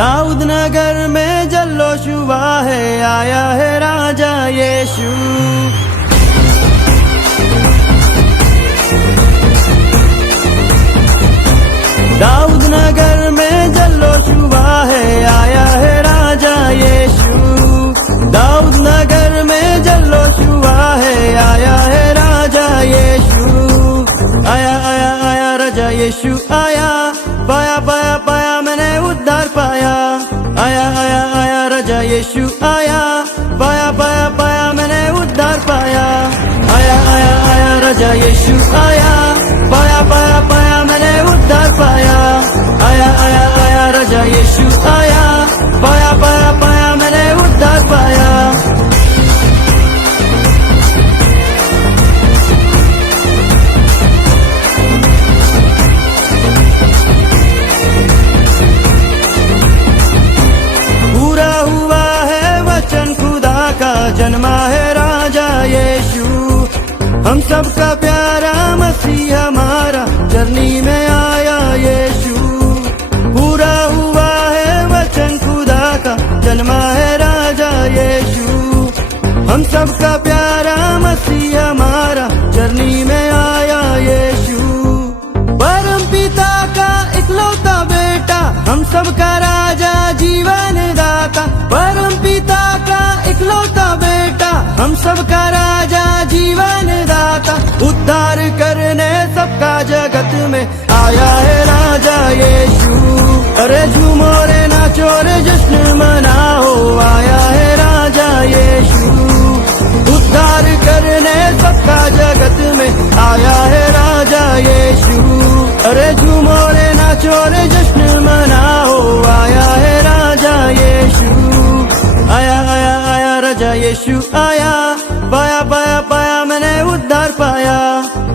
दाऊद नगर में जल्लोश हुआ है, आया है राजा यीशु। दाऊद नगर में जल्लोश हुआ है, आया है राजा यीशु। दाऊद नगर में जल्लोश हुआ है, आया है राजा यीशु। आया आया आया राजा यीशु आया, पाया पाया पाया मैंने उद्धार पाया। आया आया आया राजा यीशु आया, पाया पाया पाया मैंने उद्धार पाया। आया आया आया राजा यीशु आया, पाया पाया पाया मैंने उद्धार पाया। आया आया आया राजा यीशु आया, पाया पाया पाया मैंने उद्धार पाया। पूरा हुआ है वचन खुदा का, जन्मा है राजा यीशु। हम सबका प्यारा मसीह हमारा, जर्नी में आया यीशु। पूरा हुआ है वचन खुदा का, जन्मा है राजा यीशु। हम सबका प्यारा मसीह हमारा, जर्नी में आया यीशु। परम पिता का इकलौता बेटा, हम सबका राजा जीवन दाता। परम पिता का इकलौता बेटा, हम सबका राजा जीवन दाता। उद्धार करने सबका जगत में आया है राजा यीशु। अरे झूमो रे नाचो रे जश्न मनाओ, आया है राजा यीशु। उद्धार करने सबका जगत में आया है राजा यीशु। अरे झूमो रे नाचो रे जश्न मनाओ, आया है राजा यीशु। आया आया आया राजा यीशु आया, पाया पाया पाया मैंने उद्धार पाया।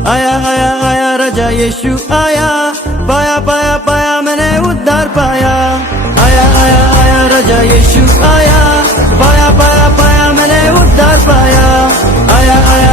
आया आया आया राजा यीशु आया, पाया पाया पाया मैंने उद्धार पाया। आया आया आया राजा यीशु आया, पाया पाया पाया मैंने उद्धार पाया। आया आया